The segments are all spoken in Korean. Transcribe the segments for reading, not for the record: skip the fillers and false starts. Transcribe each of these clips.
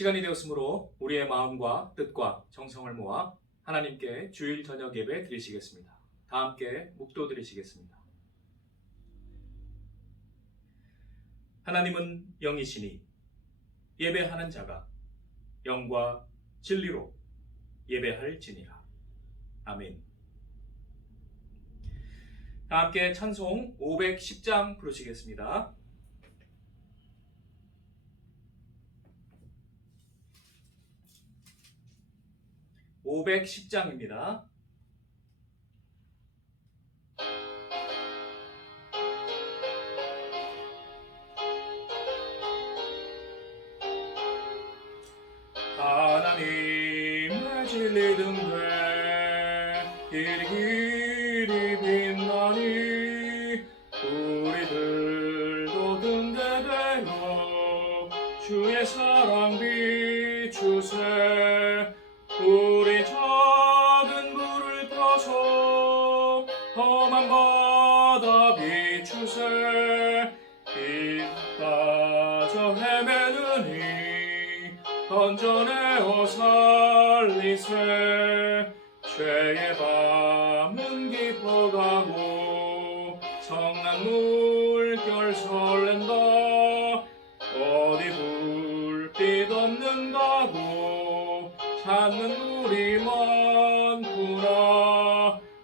시간이 되었으므로 우리의 마음과 뜻과 정성을 모아 하나님께 주일 저녁 예배 드리시겠습니다. 다 함께 묵도 드리시겠습니다. 하나님은 영이시니 예배하는 자가 영과 진리로 예배할지니라. 아멘. 다 함께 찬송 510장 부르시겠습니다. 510장입니다. 하나님의 진리 등대 길이 빛나니 우리들도 등대되어 주의 사랑 비추세. 우리 작은 불을 펴서 험한 바다 비추세. 길 빠져 헤매느니 건져내어 살리세. 죄의 밤은 깊어가고 성난 물결 설렌다. 어디 불빛 없는가고 찾는 우리 많구나.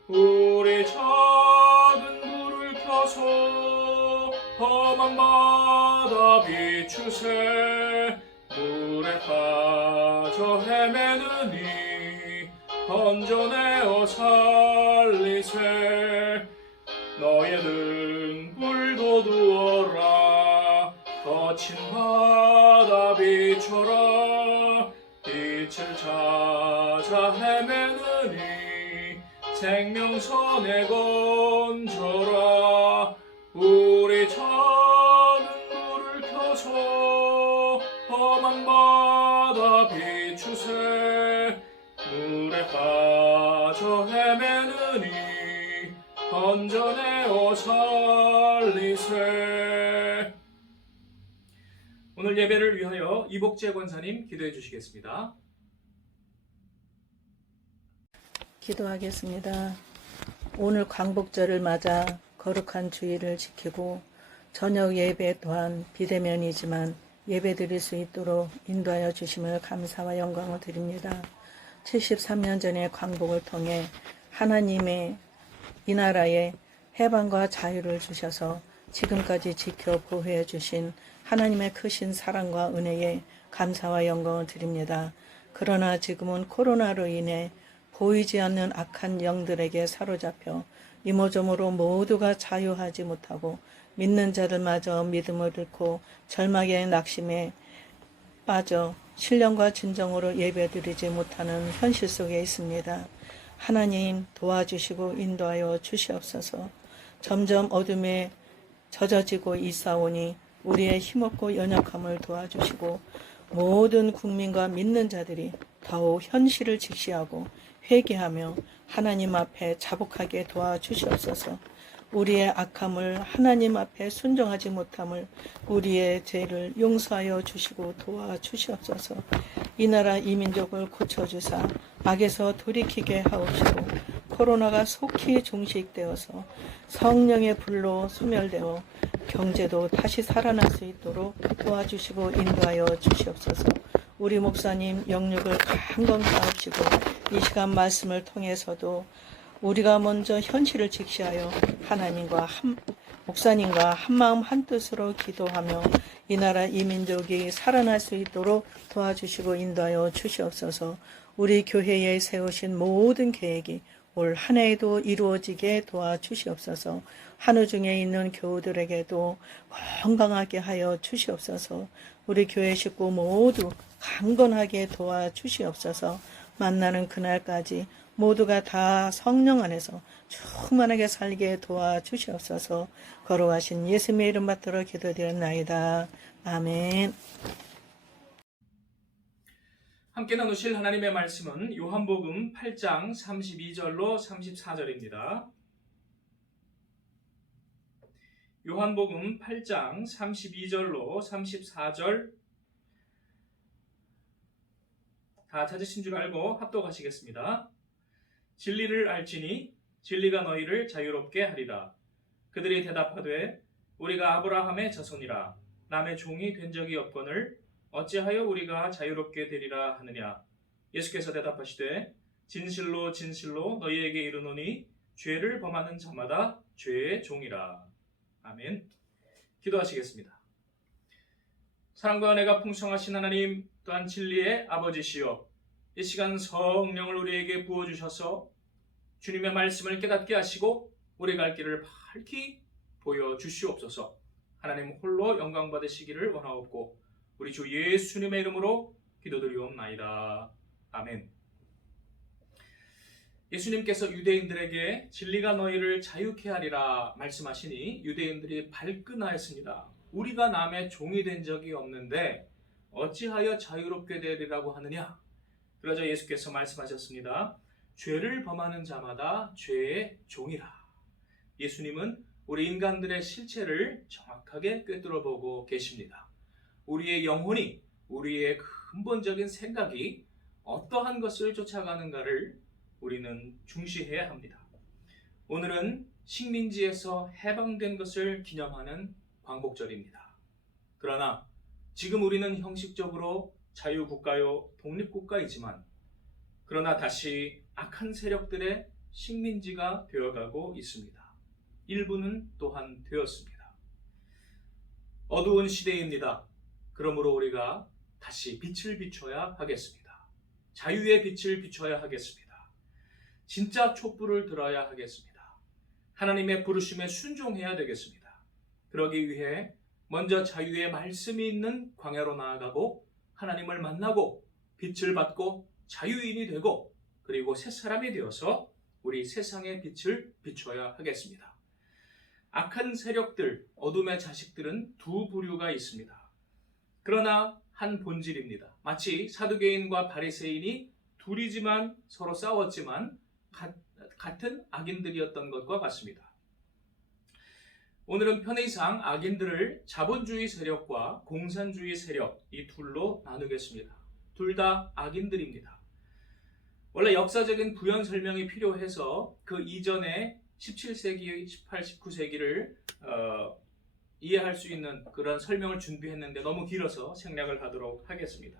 우리 작은 불을 켜서 험한 바다 비추세. 물에 빠져 헤매느니 건져내어 살리세. 너의 등불도 두어라. 거친 바다 비춰라. 빛을 찾아 헤매느니 생명선에 건져라. 우리 작은 불을 켜서 험한 바다 비추세. 물에 빠져 헤매느니 건져내어 살리세. 오늘 예배를 위하여 이복재 권사님 기도해 주시겠습니다. 기도하겠습니다. 오늘 광복절을 맞아 거룩한 주일을 지키고 저녁 예배 또한 비대면이지만 예배드릴 수 있도록 인도하여 주심을 감사와 영광을 드립니다. 73년 전의 광복을 통해 하나님의 이 나라에 해방과 자유를 주셔서 지금까지 지켜 보호해 주신 하나님의 크신 사랑과 은혜에 감사와 영광을 드립니다. 그러나 지금은 코로나로 인해 보이지 않는 악한 영들에게 사로잡혀 이모저모로 모두가 자유하지 못하고 믿는 자들마저 믿음을 잃고 절망의 낙심에 빠져 신령과 진정으로 예배드리지 못하는 현실 속에 있습니다. 하나님 도와주시고 인도하여 주시옵소서. 점점 어둠에 젖어지고 있사오니 우리의 힘없고 연약함을 도와주시고 모든 국민과 믿는 자들이 더욱 현실을 직시하고 회개하며 하나님 앞에 자복하게 도와주시옵소서. 우리의 악함을 하나님 앞에 순종하지 못함을 우리의 죄를 용서하여 주시고 도와주시옵소서. 이 나라 이 민족을 고쳐주사 악에서 돌이키게 하옵시고 코로나가 속히 종식되어서 성령의 불로 소멸되어 경제도 다시 살아날 수 있도록 도와주시고 인도하여 주시옵소서. 우리 목사님 영육을 강건하옵시고 이 시간 말씀을 통해서도 우리가 먼저 현실을 직시하여 하나님과 목사님과 한마음 한뜻으로 기도하며 이 나라 이 민족이 살아날 수 있도록 도와주시고 인도하여 주시옵소서. 우리 교회에 세우신 모든 계획이 올 한 해에도 이루어지게 도와주시옵소서. 한우 중에 있는 교우들에게도 건강하게 하여 주시옵소서. 우리 교회 식구 모두 강건하게 도와주시옵소서. 만나는 그날까지 모두가 다 성령 안에서 충만하게 살게 도와주시옵소서. 거룩하신 예수님의 이름 받들어 기도드렸나이다. 아멘. 함께 나누실 하나님의 말씀은 요한복음 8장 32절로 34절입니다. 요한복음 8장 32절로 34절 다 찾으신 줄 알고 합독하시겠습니다. 진리를 알지니 진리가 너희를 자유롭게 하리라. 그들이 대답하되 우리가 아브라함의 자손이라 남의 종이 된 적이 없거늘 어찌하여 우리가 자유롭게 되리라 하느냐. 예수께서 대답하시되 진실로 진실로 너희에게 이르노니 죄를 범하는 자마다 죄의 종이라. 아멘. 기도하시겠습니다. 사랑과 은혜가 풍성하신 하나님, 또한 진리의 아버지시여, 이 시간 성령을 우리에게 부어주셔서 주님의 말씀을 깨닫게 하시고 우리 갈 길을 밝히 보여주시옵소서. 하나님 홀로 영광 받으시기를 원하옵고 우리 주 예수님의 이름으로 기도드리옵나이다. 아멘. 예수님께서 유대인들에게 진리가 너희를 자유케 하리라 말씀하시니 유대인들이 발끈하였습니다. 우리가 남의 종이 된 적이 없는데 어찌하여 자유롭게 되리라고 하느냐. 그러자 예수께서 말씀하셨습니다. 죄를 범하는 자마다 죄의 종이라. 예수님은 우리 인간들의 실체를 정확하게 꿰뚫어 보고 계십니다. 우리의 영혼이, 우리의 근본적인 생각이 어떠한 것을 쫓아가는가를 우리는 중시해야 합니다. 오늘은 식민지에서 해방된 것을 기념하는 광복절입니다. 그러나 지금 우리는 형식적으로 자유국가요 독립국가이지만 그러나 다시 악한 세력들의 식민지가 되어가고 있습니다. 일부는 또한 되었습니다. 어두운 시대입니다. 그러므로 우리가 다시 빛을 비춰야 하겠습니다. 자유의 빛을 비춰야 하겠습니다. 진짜 촛불을 들어야 하겠습니다. 하나님의 부르심에 순종해야 되겠습니다. 그러기 위해 먼저 자유의 말씀이 있는 광야로 나아가고 하나님을 만나고 빛을 받고 자유인이 되고 그리고 새 사람이 되어서 우리 세상의 빛을 비춰야 하겠습니다. 악한 세력들, 어둠의 자식들은 두 부류가 있습니다. 그러나 한 본질입니다. 마치 사두개인과 바리새인이 둘이지만 서로 싸웠지만 같은 악인들이었던 것과 같습니다. 오늘은 편의상 악인들을 자본주의 세력과 공산주의 세력 이 둘로 나누겠습니다. 둘 다 악인들입니다. 원래 역사적인 부연 설명이 필요해서 그 이전에 17세기, 18, 19세기를 이해할 수 있는 그런 설명을 준비했는데 너무 길어서 생략을 하도록 하겠습니다.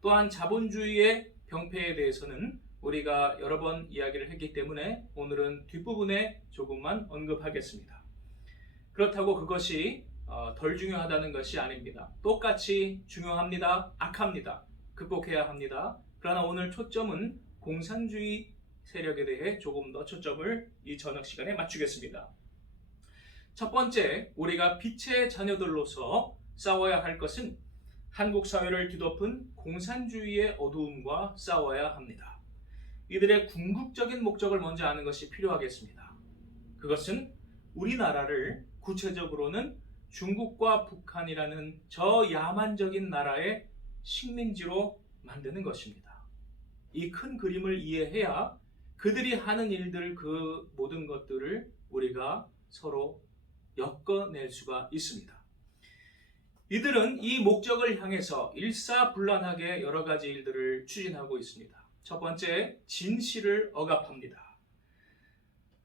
또한 자본주의의 병폐에 대해서는 우리가 여러 번 이야기를 했기 때문에 오늘은 뒷부분에 조금만 언급하겠습니다. 그렇다고 그것이 덜 중요하다는 것이 아닙니다. 똑같이 중요합니다. 악합니다. 극복해야 합니다. 그러나 오늘 초점은 공산주의 세력에 대해 조금 더 초점을 이 저녁 시간에 맞추겠습니다. 첫 번째, 우리가 빛의 자녀들로서 싸워야 할 것은 한국 사회를 뒤덮은 공산주의의 어두움과 싸워야 합니다. 이들의 궁극적인 목적을 먼저 아는 것이 필요하겠습니다. 그것은 우리나라를 구체적으로는 중국과 북한이라는 저 야만적인 나라의 식민지로 만드는 것입니다. 이 큰 그림을 이해해야 그들이 하는 일들 그 모든 것들을 우리가 서로 엮어낼 수가 있습니다. 이들은 이 목적을 향해서 일사불란하게 여러 가지 일들을 추진하고 있습니다. 첫 번째, 진실을 억압합니다.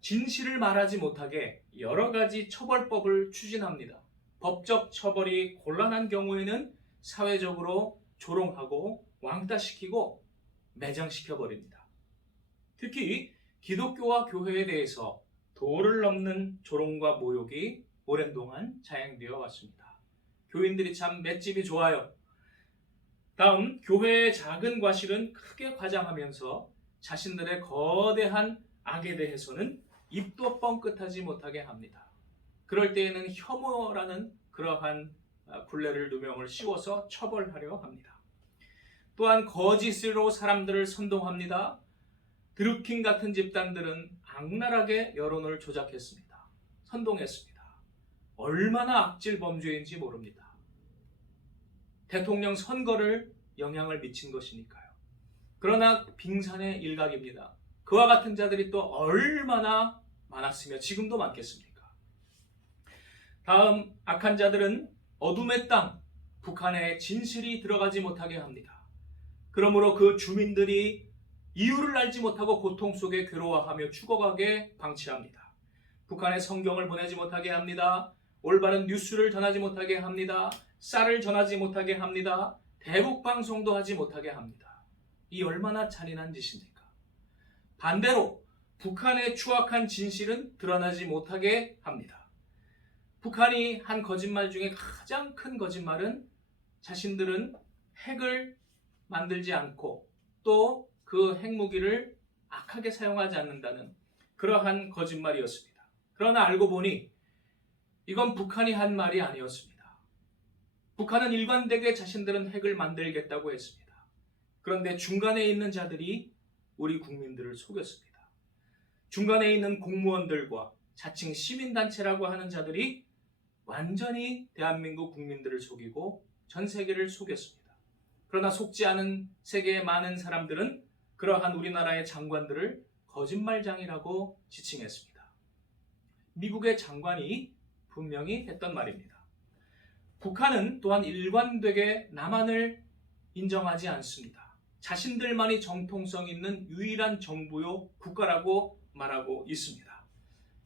진실을 말하지 못하게 여러 가지 처벌법을 추진합니다. 법적 처벌이 곤란한 경우에는 사회적으로 조롱하고 왕따시키고 매장시켜버립니다. 특히 기독교와 교회에 대해서 도를 넘는 조롱과 모욕이 오랜 동안 자행되어 왔습니다. 교인들이 참 맷집이 좋아요. 다음, 교회의 작은 과실은 크게 과장하면서 자신들의 거대한 악에 대해서는 입도 뻥끗하지 못하게 합니다. 그럴 때에는 혐오라는 그러한 굴레를 누명을 씌워서 처벌하려 합니다. 또한 거짓으로 사람들을 선동합니다. 드루킹 같은 집단들은 악랄하게 여론을 조작했습니다. 선동했습니다. 얼마나 악질 범죄인지 모릅니다. 대통령 선거를 영향을 미친 것이니까요. 그러나 빙산의 일각입니다. 그와 같은 자들이 또 얼마나 많았으며 지금도 많겠습니까? 다음, 악한 자들은 어둠의 땅, 북한에 진실이 들어가지 못하게 합니다. 그러므로 그 주민들이 이유를 알지 못하고 고통 속에 괴로워하며 죽어가게 방치합니다. 북한에 성경을 보내지 못하게 합니다. 올바른 뉴스를 전하지 못하게 합니다. 쌀을 전하지 못하게 합니다. 대북 방송도 하지 못하게 합니다. 이 얼마나 잔인한 짓입니까? 반대로 북한의 추악한 진실은 드러나지 못하게 합니다. 북한이 한 거짓말 중에 가장 큰 거짓말은 자신들은 핵을 만들지 않고 또 그 핵무기를 악하게 사용하지 않는다는 그러한 거짓말이었습니다. 그러나 알고 보니 이건 북한이 한 말이 아니었습니다. 북한은 일관되게 자신들은 핵을 만들겠다고 했습니다. 그런데 중간에 있는 자들이 우리 국민들을 속였습니다. 중간에 있는 공무원들과 자칭 시민단체라고 하는 자들이 완전히 대한민국 국민들을 속이고 전 세계를 속였습니다. 그러나 속지 않은 세계의 많은 사람들은 그러한 우리나라의 장관들을 거짓말장이라고 지칭했습니다. 미국의 장관이 분명히 했던 말입니다. 북한은 또한 일관되게 남한을 인정하지 않습니다. 자신들만이 정통성 있는 유일한 정부요 국가라고 말하고 있습니다.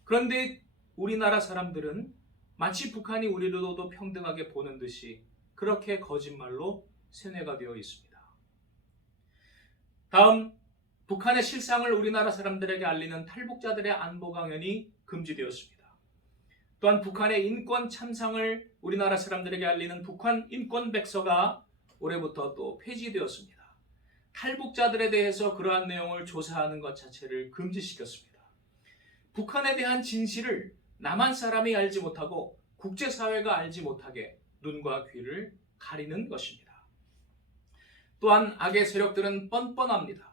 그런데 우리나라 사람들은 마치 북한이 우리로도 평등하게 보는 듯이 그렇게 거짓말로 세뇌가 되어 있습니다. 다음, 북한의 실상을 우리나라 사람들에게 알리는 탈북자들의 안보 강연이 금지되었습니다. 또한 북한의 인권 참상을 우리나라 사람들에게 알리는 북한 인권백서가 올해부터 또 폐지되었습니다. 탈북자들에 대해서 그러한 내용을 조사하는 것 자체를 금지시켰습니다. 북한에 대한 진실을 남한 사람이 알지 못하고 국제사회가 알지 못하게 눈과 귀를 가리는 것입니다. 또한 악의 세력들은 뻔뻔합니다.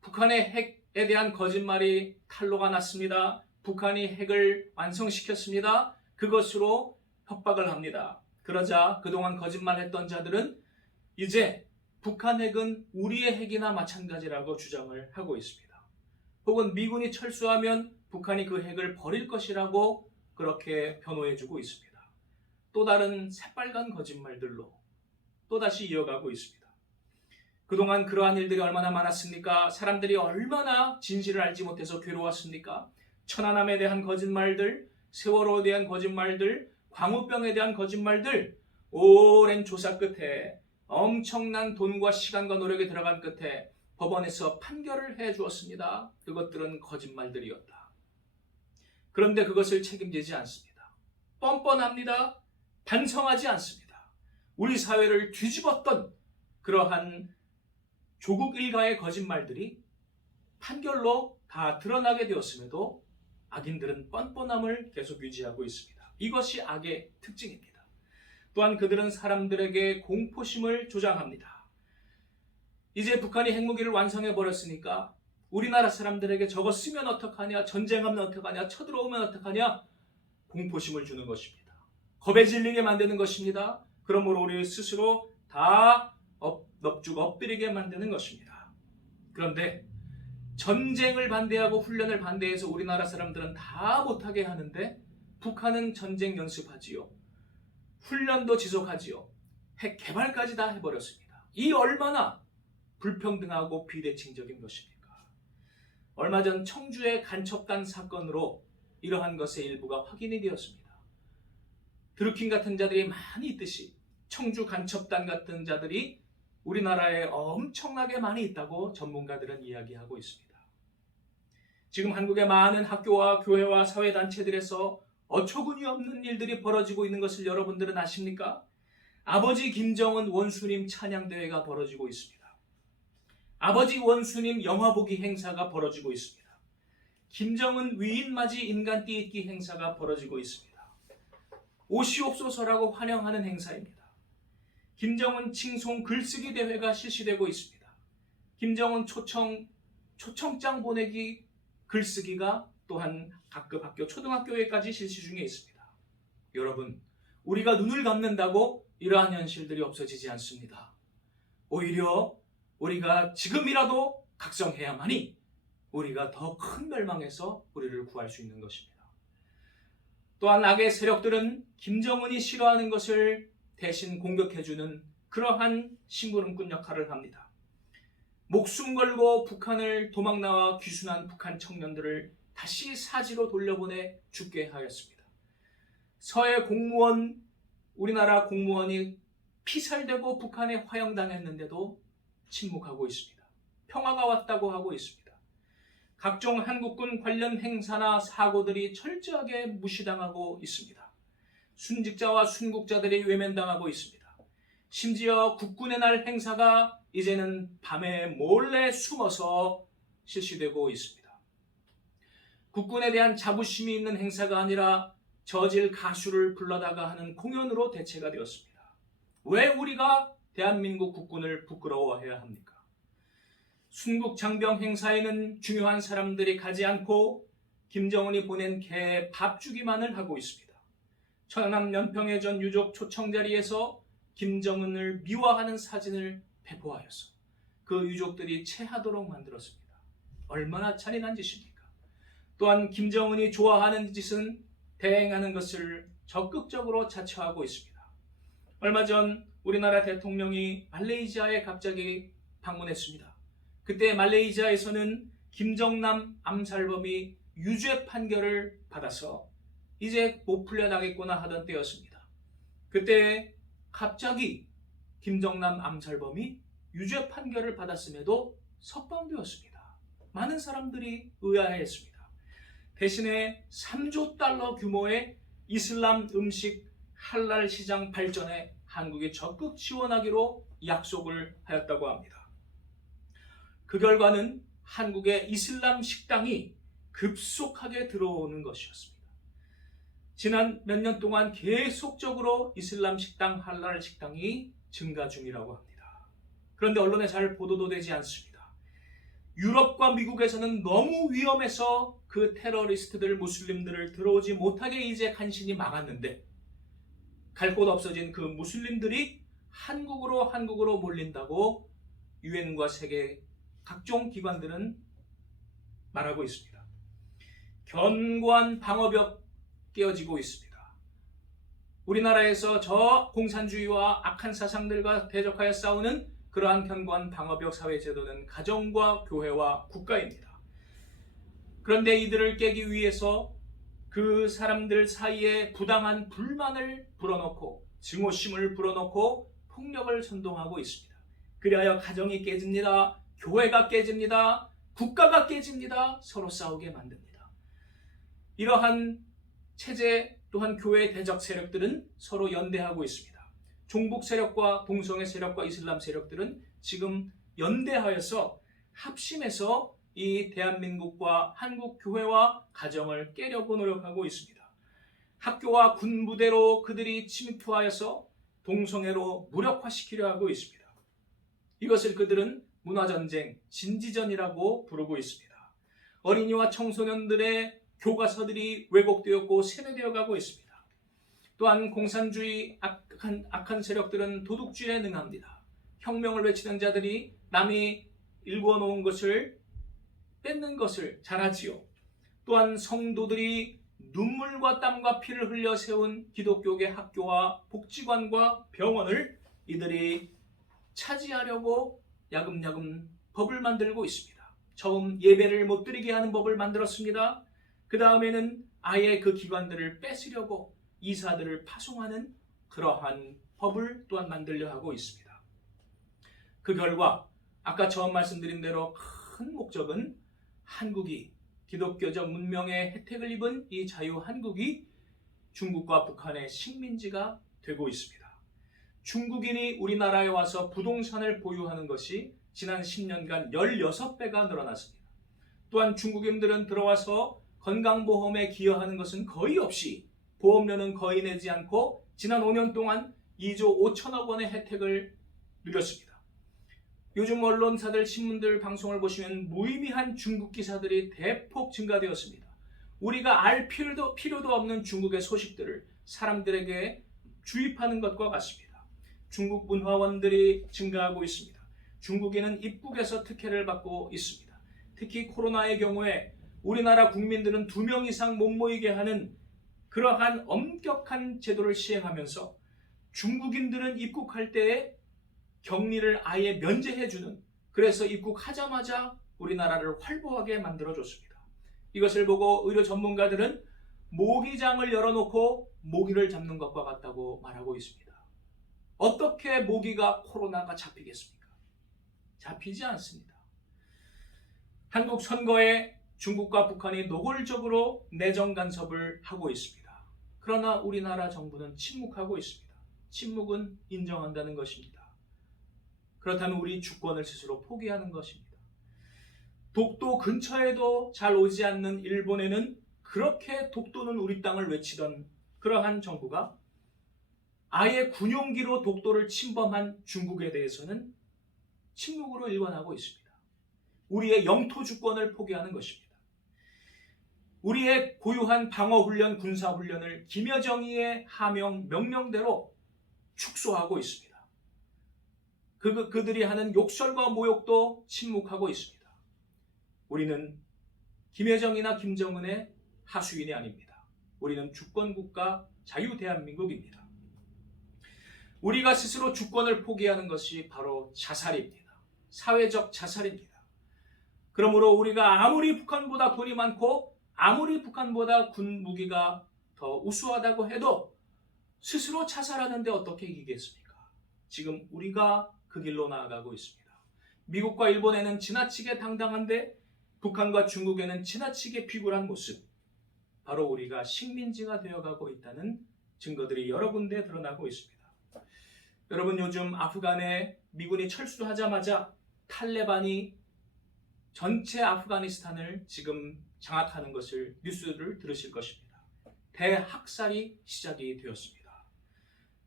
북한의 핵에 대한 거짓말이 탄로가 났습니다. 북한이 핵을 완성시켰습니다. 그것으로 협박을 합니다. 그러자 그동안 거짓말했던 자들은 이제 북한 핵은 우리의 핵이나 마찬가지라고 주장을 하고 있습니다. 혹은 미군이 철수하면 북한이 그 핵을 버릴 것이라고 그렇게 변호해주고 있습니다. 또 다른 새빨간 거짓말들로 또다시 이어가고 있습니다. 그동안 그러한 일들이 얼마나 많았습니까? 사람들이 얼마나 진실을 알지 못해서 괴로웠습니까? 천안함에 대한 거짓말들, 세월호에 대한 거짓말들, 광우병에 대한 거짓말들, 오랜 조사 끝에 엄청난 돈과 시간과 노력이 들어간 끝에 법원에서 판결을 해주었습니다. 그것들은 거짓말들이었다. 그런데 그것을 책임지지 않습니다. 뻔뻔합니다. 반성하지 않습니다. 우리 사회를 뒤집었던 그러한 조국 일가의 거짓말들이 판결로 다 드러나게 되었음에도 악인들은 뻔뻔함을 계속 유지하고 있습니다. 이것이 악의 특징입니다. 또한 그들은 사람들에게 공포심을 조장합니다. 이제 북한이 핵무기를 완성해버렸으니까 우리나라 사람들에게 저거 쓰면 어떡하냐, 전쟁하면 어떡하냐, 쳐들어오면 어떡하냐, 공포심을 주는 것입니다. 겁에 질리게 만드는 것입니다. 그러므로 우리 스스로 다 넙죽 엎드리게 만드는 것입니다. 그런데 전쟁을 반대하고 훈련을 반대해서 우리나라 사람들은 다 못하게 하는데 북한은 전쟁 연습하지요. 훈련도 지속하지요. 핵 개발까지 다 해버렸습니다. 이 얼마나 불평등하고 비대칭적인 것입니까? 얼마 전 청주의 간첩단 사건으로 이러한 것의 일부가 확인이 되었습니다. 드루킹 같은 자들이 많이 있듯이 청주 간첩단 같은 자들이 우리나라에 엄청나게 많이 있다고 전문가들은 이야기하고 있습니다. 지금 한국의 많은 학교와 교회와 사회단체들에서 어처구니 없는 일들이 벌어지고 있는 것을 여러분들은 아십니까? 아버지 김정은 원수님 찬양대회가 벌어지고 있습니다. 아버지 원수님 영화보기 행사가 벌어지고 있습니다. 김정은 위인맞이 인간 띠입기 행사가 벌어지고 있습니다. 오시옵소서라고 환영하는 행사입니다. 김정은 칭송 글쓰기 대회가 실시되고 있습니다. 김정은 초청장 보내기 글쓰기가 또한 각급 학교 초등학교에까지 실시 중에 있습니다. 여러분, 우리가 눈을 감는다고 이러한 현실들이 없어지지 않습니다. 오히려 우리가 지금이라도 각성해야만이 우리가 더 큰 멸망에서 우리를 구할 수 있는 것입니다. 또한 악의 세력들은 김정은이 싫어하는 것을 대신 공격해주는 그러한 심부름꾼 역할을 합니다. 목숨 걸고 북한을 도망 나와 귀순한 북한 청년들을 다시 사지로 돌려보내 죽게 하였습니다. 서해 공무원, 우리나라 공무원이 피살되고 북한에 화형당했는데도 침묵하고 있습니다. 평화가 왔다고 하고 있습니다. 각종 한국군 관련 행사나 사고들이 철저하게 무시당하고 있습니다. 순직자와 순국자들이 외면당하고 있습니다. 심지어 국군의 날 행사가 이제는 밤에 몰래 숨어서 실시되고 있습니다. 국군에 대한 자부심이 있는 행사가 아니라 저질 가수를 불러다가 하는 공연으로 대체가 되었습니다. 왜 우리가 대한민국 국군을 부끄러워해야 합니까? 순국 장병 행사에는 중요한 사람들이 가지 않고 김정은이 보낸 개 밥 주기만을 하고 있습니다. 천안함 연평해전 유족 초청 자리에서 김정은을 미화하는 사진을 배포하여서 그 유족들이 체하도록 만들었습니다. 얼마나 잔인한 짓입니까? 또한 김정은이 좋아하는 짓은 대행하는 것을 적극적으로 자처하고 있습니다. 얼마 전 우리나라 대통령이 말레이시아에 갑자기 방문했습니다. 그때 말레이시아에서는 김정남 암살범이 유죄 판결을 받아서 이제 못 풀려나겠구나 하던 때였습니다. 그때 갑자기 김정남 암살범이 유죄 판결을 받았음에도 석방되었습니다. 많은 사람들이 의아해했습니다. 대신에 3조 달러 규모의 이슬람 음식 할랄 시장 발전에 한국이 적극 지원하기로 약속을 하였다고 합니다. 그 결과는 한국의 이슬람 식당이 급속하게 들어오는 것이었습니다. 지난 몇 년 동안 계속적으로 이슬람 식당, 할랄 식당이 증가 중이라고 합니다. 그런데 언론에 잘 보도도 되지 않습니다. 유럽과 미국에서는 너무 위험해서 그 테러리스트들, 무슬림들을 들어오지 못하게 이제 간신히 막았는데 갈 곳 없어진 그 무슬림들이 한국으로 몰린다고 유엔과 세계 각종 기관들은 말하고 있습니다. 견고한 방어벽 깨어지고 있습니다. 우리나라에서 저 공산주의와 악한 사상들과 대적하여 싸우는 그러한 견고한 방어벽 사회제도는 가정과 교회와 국가입니다. 그런데 이들을 깨기 위해서 그 사람들 사이에 부당한 불만을 불어넣고 증오심을 불어넣고 폭력을 선동하고 있습니다. 그리하여 가정이 깨집니다. 교회가 깨집니다. 국가가 깨집니다. 서로 싸우게 만듭니다. 이러한 체제 또한 교회 대적 세력들은 서로 연대하고 있습니다. 종북 세력과 동성애 세력과 이슬람 세력들은 지금 연대하여서 합심해서 이 대한민국과 한국 교회와 가정을 깨려고 노력하고 있습니다. 학교와 군부대로 그들이 침투하여서 동성애로 무력화시키려 하고 있습니다. 이것을 그들은 문화전쟁, 진지전이라고 부르고 있습니다. 어린이와 청소년들의 교과서들이 왜곡되었고 세뇌되어 가고 있습니다. 또한 공산주의 악한 세력들은 도둑질에 능합니다. 혁명을 외치는 자들이 남이 일구어 놓은 것을 뺏는 것을 잘하지요. 또한 성도들이 눈물과 땀과 피를 흘려 세운 기독교계 학교와 복지관과 병원을 이들이 차지하려고 야금야금 법을 만들고 있습니다. 처음 예배를 못 드리게 하는 법을 만들었습니다. 그 다음에는 아예 그 기관들을 뺏으려고 이사들을 파송하는 그러한 법을 또한 만들려 하고 있습니다. 그 결과 아까 처음 말씀드린 대로 큰 목적은 한국이 기독교적 문명의 혜택을 입은 이 자유 한국이 중국과 북한의 식민지가 되고 있습니다. 중국인이 우리나라에 와서 부동산을 보유하는 것이 지난 10년간 16배가 늘어났습니다. 또한 중국인들은 들어와서 건강보험에 기여하는 것은 거의 없이 보험료는 거의 내지 않고 지난 5년 동안 2조 5천억 원의 혜택을 누렸습니다. 요즘 언론사들, 신문들, 방송을 보시면 무의미한 중국 기사들이 대폭 증가되었습니다. 우리가 알 필요도 없는 중국의 소식들을 사람들에게 주입하는 것과 같습니다. 중국 문화원들이 증가하고 있습니다. 중국인은 입국에서 특혜를 받고 있습니다. 특히 코로나의 경우에 우리나라 국민들은 2명 이상 못 모이게 하는 그러한 엄격한 제도를 시행하면서 중국인들은 입국할 때에 격리를 아예 면제해주는 그래서 입국하자마자 우리나라를 활보하게 만들어줬습니다. 이것을 보고 의료 전문가들은 모기장을 열어놓고 모기를 잡는 것과 같다고 말하고 있습니다. 어떻게 모기가 코로나가 잡히겠습니까? 잡히지 않습니다. 한국 선거에 중국과 북한이 노골적으로 내정 간섭을 하고 있습니다. 그러나 우리나라 정부는 침묵하고 있습니다. 침묵은 인정한다는 것입니다. 그렇다면 우리 주권을 스스로 포기하는 것입니다. 독도 근처에도 잘 오지 않는 일본에는 그렇게 독도는 우리 땅을 외치던 그러한 정부가 아예 군용기로 독도를 침범한 중국에 대해서는 침묵으로 일관하고 있습니다. 우리의 영토 주권을 포기하는 것입니다. 우리의 고유한 방어훈련, 군사훈련을 김여정이의 하명, 명령대로 축소하고 있습니다. 그들이 하는 욕설과 모욕도 침묵하고 있습니다. 우리는 김여정이나 김정은의 하수인이 아닙니다. 우리는 주권국가 자유대한민국입니다. 우리가 스스로 주권을 포기하는 것이 바로 자살입니다. 사회적 자살입니다. 그러므로 우리가 아무리 북한보다 돈이 많고 아무리 북한보다 군 무기가 더 우수하다고 해도 스스로 자살하는데 어떻게 이기겠습니까? 지금 우리가 그 길로 나아가고 있습니다. 미국과 일본에는 지나치게 당당한데 북한과 중국에는 지나치게 비굴한 모습, 바로 우리가 식민지가 되어가고 있다는 증거들이 여러 군데 드러나고 있습니다. 여러분, 요즘 아프간에 미군이 철수하자마자 탈레반이 전체 아프가니스탄을 지금 장악하는 것을 뉴스를 들으실 것입니다. 대학살이 시작이 되었습니다.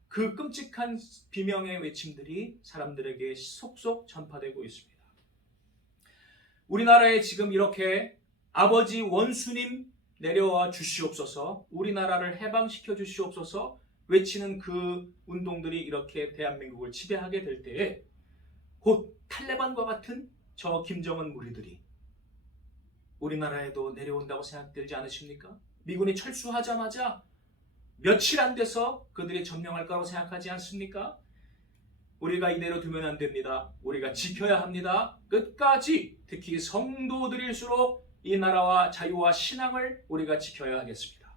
그 끔찍한 비명의 외침들이 사람들에게 속속 전파되고 있습니다. 우리나라에 지금 이렇게 아버지 원수님 내려와 주시옵소서, 우리나라를 해방시켜 주시옵소서 외치는 그 운동들이 이렇게 대한민국을 지배하게 될 때에 곧 탈레반과 같은 저 김정은 무리들이 우리나라에도 내려온다고 생각되지 않으십니까? 미군이 철수하자마자 며칠 안 돼서 그들이 점령할 거라고 생각하지 않습니까? 우리가 이대로 두면 안 됩니다. 우리가 지켜야 합니다. 끝까지, 특히 성도들일수록 이 나라와 자유와 신앙을 우리가 지켜야 하겠습니다.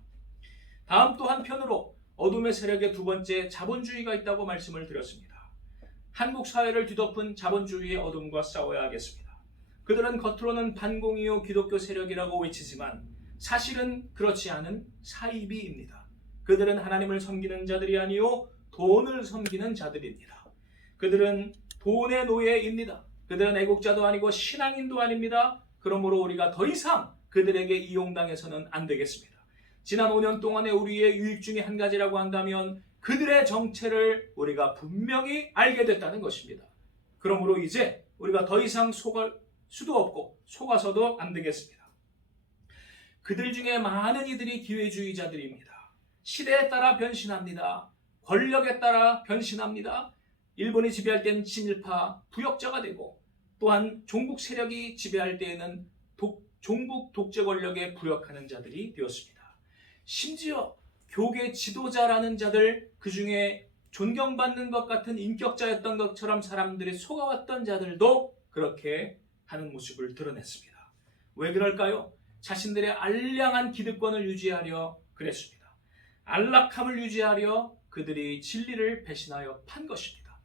다음 또 한편으로 어둠의 세력의 두 번째, 자본주의가 있다고 말씀을 드렸습니다. 한국 사회를 뒤덮은 자본주의의 어둠과 싸워야 하겠습니다. 그들은 겉으로는 반공이요 기독교 세력이라고 외치지만 사실은 그렇지 않은 사이비입니다. 그들은 하나님을 섬기는 자들이 아니요 돈을 섬기는 자들입니다. 그들은 돈의 노예입니다. 그들은 애국자도 아니고 신앙인도 아닙니다. 그러므로 우리가 더 이상 그들에게 이용당해서는 안 되겠습니다. 지난 5년 동안의 우리의 유익 중에 한 가지라고 한다면 그들의 정체를 우리가 분명히 알게 됐다는 것입니다. 그러므로 이제 우리가 더 이상 속을 수도 없고 속아서도 안 되겠습니다. 그들 중에 많은 이들이 기회주의자들입니다. 시대에 따라 변신합니다. 권력에 따라 변신합니다. 일본이 지배할 때는 친일파 부역자가 되고, 또한 종북 세력이 지배할 때에는 종북 독재 권력에 부역하는 자들이 되었습니다. 심지어 교계 지도자라는 자들, 그 중에 존경받는 것 같은 인격자였던 것처럼 사람들이 속아왔던 자들도 그렇게 하는 모습을 드러냈습니다. 왜 그럴까요? 자신들의 알량한 기득권을 유지하려 그랬습니다. 안락함을 유지하려 그들이 진리를 배신하여 판 것입니다.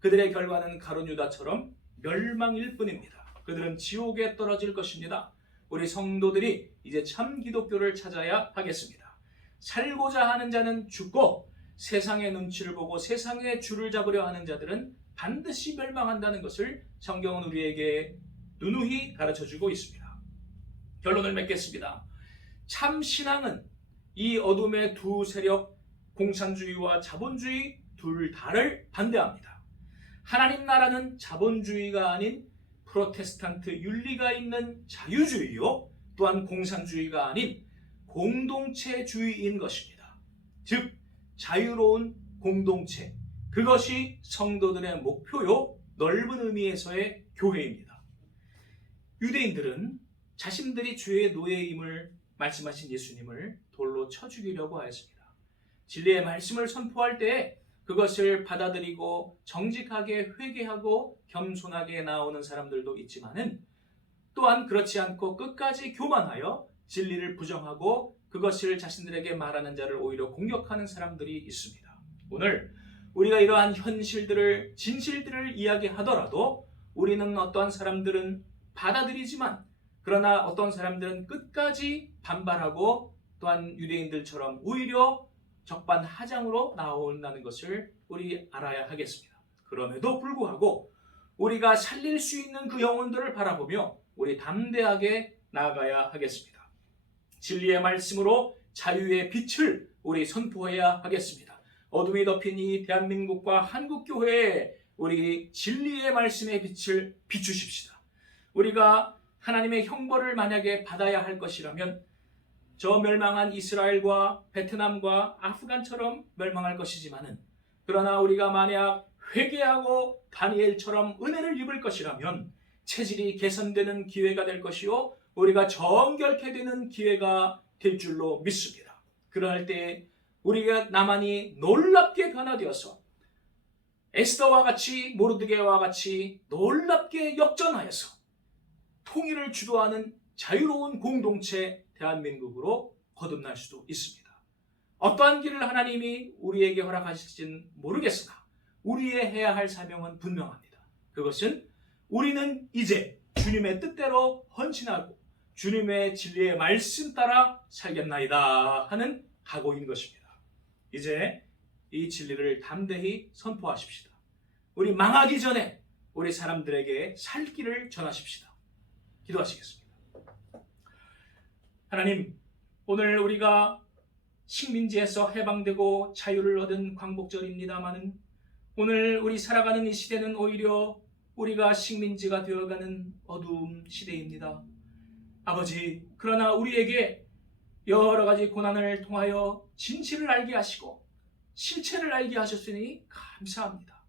그들의 결과는 가룟 유다처럼 멸망일 뿐입니다. 그들은 지옥에 떨어질 것입니다. 우리 성도들이 이제 참 기독교를 찾아야 하겠습니다. 살고자 하는 자는 죽고 세상의 눈치를 보고 세상의 줄을 잡으려 하는 자들은 반드시 멸망한다는 것을 성경은 우리에게 누누이 가르쳐주고 있습니다. 결론을 맺겠습니다. 참 신앙은 이 어둠의 두 세력, 공산주의와 자본주의 둘 다를 반대합니다. 하나님 나라는 자본주의가 아닌 프로테스탄트 윤리가 있는 자유주의요, 또한 공산주의가 아닌 공동체주의인 것입니다. 즉 자유로운 공동체, 그것이 성도들의 목표요, 넓은 의미에서의 교회입니다. 유대인들은 자신들이 죄의 노예임을 말씀하신 예수님을 돌로 쳐 죽이려고 하였습니다. 진리의 말씀을 선포할 때에 그것을 받아들이고 정직하게 회개하고 겸손하게 나오는 사람들도 있지만은 또한 그렇지 않고 끝까지 교만하여 진리를 부정하고 그것을 자신들에게 말하는 자를 오히려 공격하는 사람들이 있습니다. 오늘 우리가 이러한 현실들을, 진실들을 이야기하더라도 우리는 어떠한 사람들은 받아들이지만 그러나 어떤 사람들은 끝까지 반발하고 또한 유대인들처럼 오히려 적반하장으로 나온다는 것을 우리 알아야 하겠습니다. 그럼에도 불구하고 우리가 살릴 수 있는 그 영혼들을 바라보며 우리 담대하게 나아가야 하겠습니다. 진리의 말씀으로 자유의 빛을 우리 선포해야 하겠습니다. 어둠이 덮인 이 대한민국과 한국교회에 우리 진리의 말씀의 빛을 비추십시다. 우리가 하나님의 형벌을 만약에 받아야 할 것이라면 저 멸망한 이스라엘과 베트남과 아프간처럼 멸망할 것이지만은 그러나 우리가 만약 회개하고 다니엘처럼 은혜를 입을 것이라면 체질이 개선되는 기회가 될 것이요 우리가 정결케 되는 기회가 될 줄로 믿습니다. 그러할 때 우리가 나만이 놀랍게 변화되어서 에스더와 같이 모르드게와 같이 놀랍게 역전하여서 통일을 주도하는 자유로운 공동체 대한민국으로 거듭날 수도 있습니다. 어떠한 길을 하나님이 우리에게 허락하실지는 모르겠으나 우리의 해야 할 사명은 분명합니다. 그것은 우리는 이제 주님의 뜻대로 헌신하고 주님의 진리의 말씀 따라 살겠나이다 하는 각오인 것입니다. 이제 이 진리를 담대히 선포하십시다. 우리 망하기 전에 우리 사람들에게 살 길을 전하십시다. 기도하시겠습니다. 하나님, 오늘 우리가 식민지에서 해방되고 자유를 얻은 광복절입니다마는 오늘 우리 살아가는 이 시대는 오히려 우리가 식민지가 되어가는 어두운 시대입니다. 아버지, 그러나 우리에게 여러 가지 고난을 통하여 진실을 알게 하시고 실체를 알게 하셨으니 감사합니다.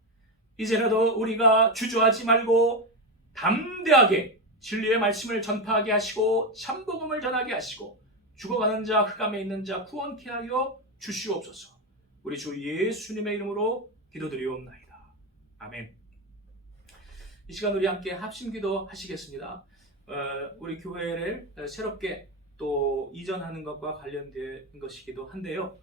이제라도 우리가 주저하지 말고 담대하게 진리의 말씀을 전파하게 하시고 참복음을 전하게 하시고 죽어가는 자, 흑암에 있는 자 구원케 하여 주시옵소서. 우리 주 예수님의 이름으로 기도드리옵나이다. 아멘. 이 시간 우리 함께 합심기도 하시겠습니다. 우리 교회를 새롭게 또 이전하는 것과 관련된 것이기도 한데요.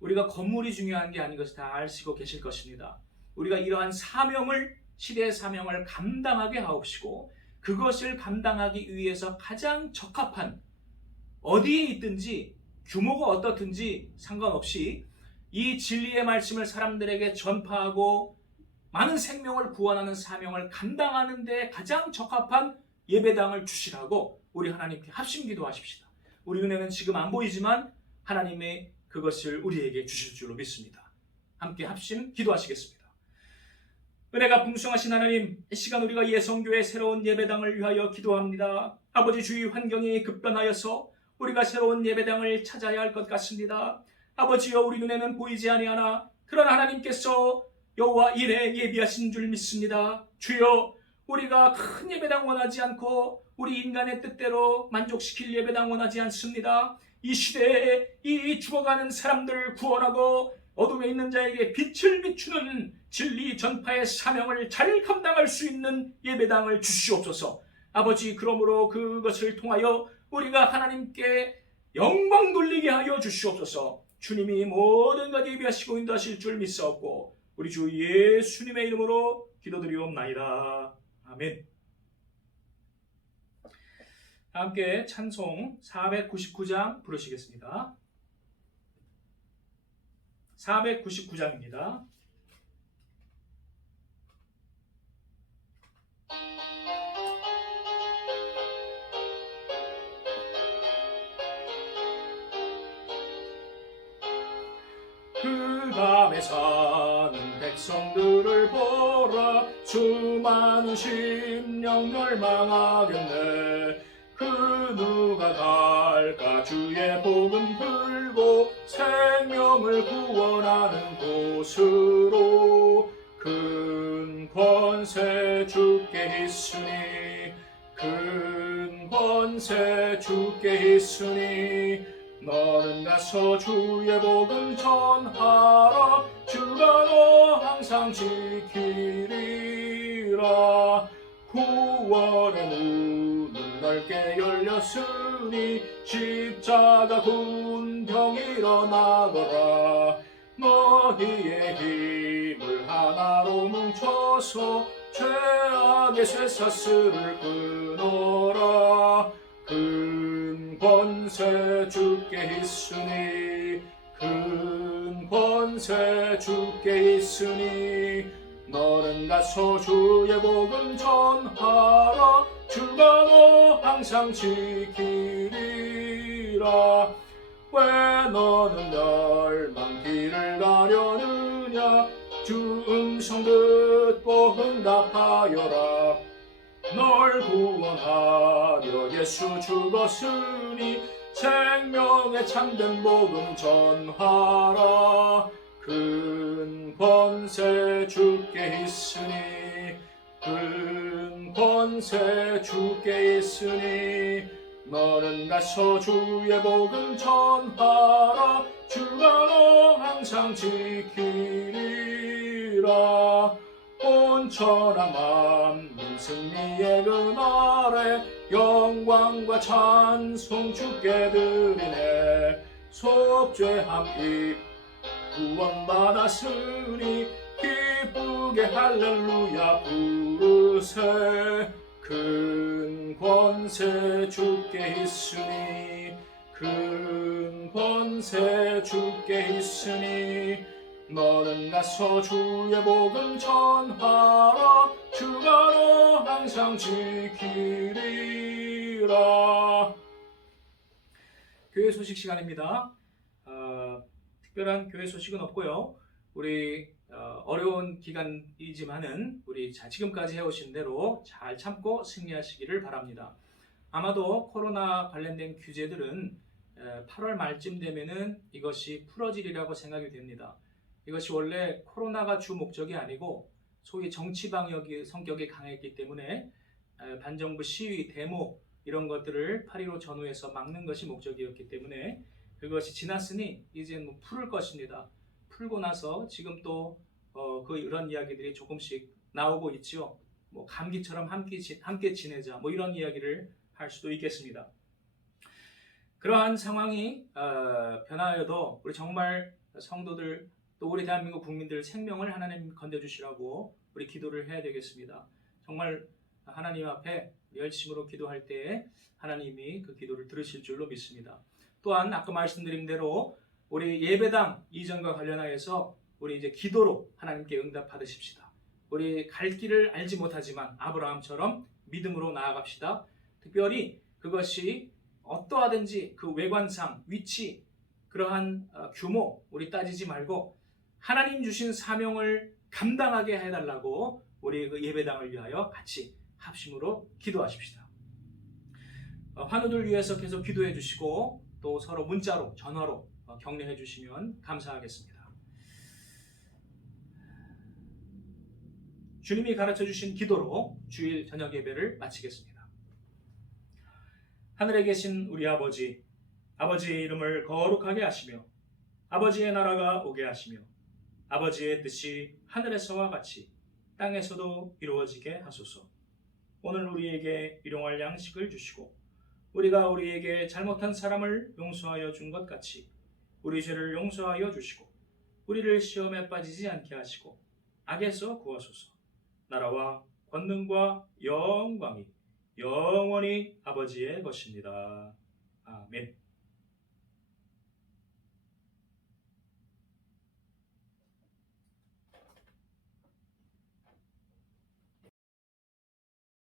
우리가 건물이 중요한 게 아닌 것을 다 아시고 계실 것입니다. 우리가 이러한 사명을, 시대의 사명을 감당하게 하옵시고 그것을 감당하기 위해서 가장 적합한 어디에 있든지 규모가 어떻든지 상관없이 이 진리의 말씀을 사람들에게 전파하고 많은 생명을 구원하는 사명을 감당하는 데 가장 적합한 예배당을 주시라고 우리 하나님께 합심기도 하십시다. 우리 은혜는 지금 안 보이지만 하나님의 그것을 우리에게 주실 줄로 믿습니다. 함께 합심 기도하시겠습니다. 은혜가 풍성하신 하나님, 이 시간 우리가 예성교회 새로운 예배당을 위하여 기도합니다. 아버지, 주위 환경이 급변하여서 우리가 새로운 예배당을 찾아야 할 것 같습니다. 아버지여, 우리 눈에는 보이지 아니하나 그러나 하나님께서 여호와 이레 예비하신 줄 믿습니다. 주여, 우리가 큰 예배당 원하지 않고 우리 인간의 뜻대로 만족시킬 예배당 원하지 않습니다. 이 시대에 이 죽어가는 사람들을 구원하고 어둠에 있는 자에게 빛을 비추는 진리 전파의 사명을 잘 감당할 수 있는 예배당을 주시옵소서. 아버지, 그러므로 그것을 통하여 우리가 하나님께 영광 돌리게 하여 주시옵소서. 주님이 모든 것 예비하시고 인도하실 줄 믿사옵고 우리 주 예수님의 이름으로 기도드리옵나이다. 아멘. 함께 찬송 499장 부르시겠습니다. 499장입니다. 그 밤에 사는 백성들을 보라. 수많은 심령 멸망하겠네. 그 누가 갈까. 주의 복음 들고 생명을 구원하는 곳으로. 큰 권세 주께 있으니, 큰 권세 주께 있으니, 너는 가서 주의 복음 전하라. 주 주가 너 항상 지키리라. 구원의 문은 넓게 열렸으니 십자가 군병 일어나거라. 너희의 힘을 하나로 뭉쳐서 죄악의 쇠사슬을 끊어라. 큰 권세 주께 있으니 큰 권세 주께 있으니 너는 가서 주의 복음 전하라. 주가 너 항상 지키리라. 왜 너는 멸망길을 가려느냐. 주 음성 듣고 응답하여라. 널 구원하려 예수 죽었으니 생명의 참된 복음 전하라. 큰 권세 주께 있으니 큰 권세 주께 있으니 너는 가서 주의 복음 전하라. 주가 너 항상 지키리라. 온천한 만민 승리의 그날에 영광과 찬송 주께 드리네. 속죄함 입 구원받았으니 기쁘게 할렐루야 부르세. 큰 권세 주께 있으니 큰 권세 주께 있으니 너는 가서 주의 복음 전하라. 주가 너 항상 지키리라. 교회 소식 시간입니다. 특별한 교회 소식은 없고요. 우리 어려운 기간이지만은 우리 지금까지 해오신 대로 잘 참고 승리하시기를 바랍니다. 아마도 코로나 관련된 규제들은 8월 말쯤 되면은 이것이 풀어지리라고 생각이 됩니다. 이것이 원래 코로나가 주 목적이 아니고 소위 정치 방역의 성격이 강했기 때문에 반정부 시위, 데모 이런 것들을 8.15 전후에서 막는 것이 목적이었기 때문에 그것이 지났으니 이제 풀을 것입니다. 풀고 나서 지금 또 이런 이야기들이 조금씩 나오고 있죠. 감기처럼 함께 지내자 이런 이야기를 할 수도 있겠습니다. 그러한 상황이 변하여도 우리 정말 성도들 또 우리 대한민국 국민들 생명을 하나님 건져주시라고 우리 기도를 해야 되겠습니다. 정말 하나님 앞에 열심으로 기도할 때에 하나님이 그 기도를 들으실 줄로 믿습니다. 또한 아까 말씀드린 대로 우리 예배당 이전과 관련하여서 우리 이제 기도로 하나님께 응답 받으십시다. 우리 갈 길을 알지 못하지만 아브라함처럼 믿음으로 나아갑시다. 특별히 그것이 어떠하든지 그 외관상, 위치, 그러한 규모 우리 따지지 말고 하나님 주신 사명을 감당하게 해달라고 우리 그 예배당을 위하여 같이 합심으로 기도하십시다. 환우들 위해서 계속 기도해 주시고 또 서로 문자로 전화로 격려해 주시면 감사하겠습니다. 주님이 가르쳐 주신 기도로 주일 저녁 예배를 마치겠습니다. 하늘에 계신 우리 아버지, 아버지의 이름을 거룩하게 하시며 아버지의 나라가 오게 하시며 아버지의 뜻이 하늘에서와 같이 땅에서도 이루어지게 하소서. 오늘 우리에게 일용할 양식을 주시고 우리가 우리에게 잘못한 사람을 용서하여 준 것 같이 우리 죄를 용서하여 주시고 우리를 시험에 빠지지 않게 하시고 악에서 구하소서. 나라와 권능과 영광이 영원히 아버지의 것입니다. 아멘.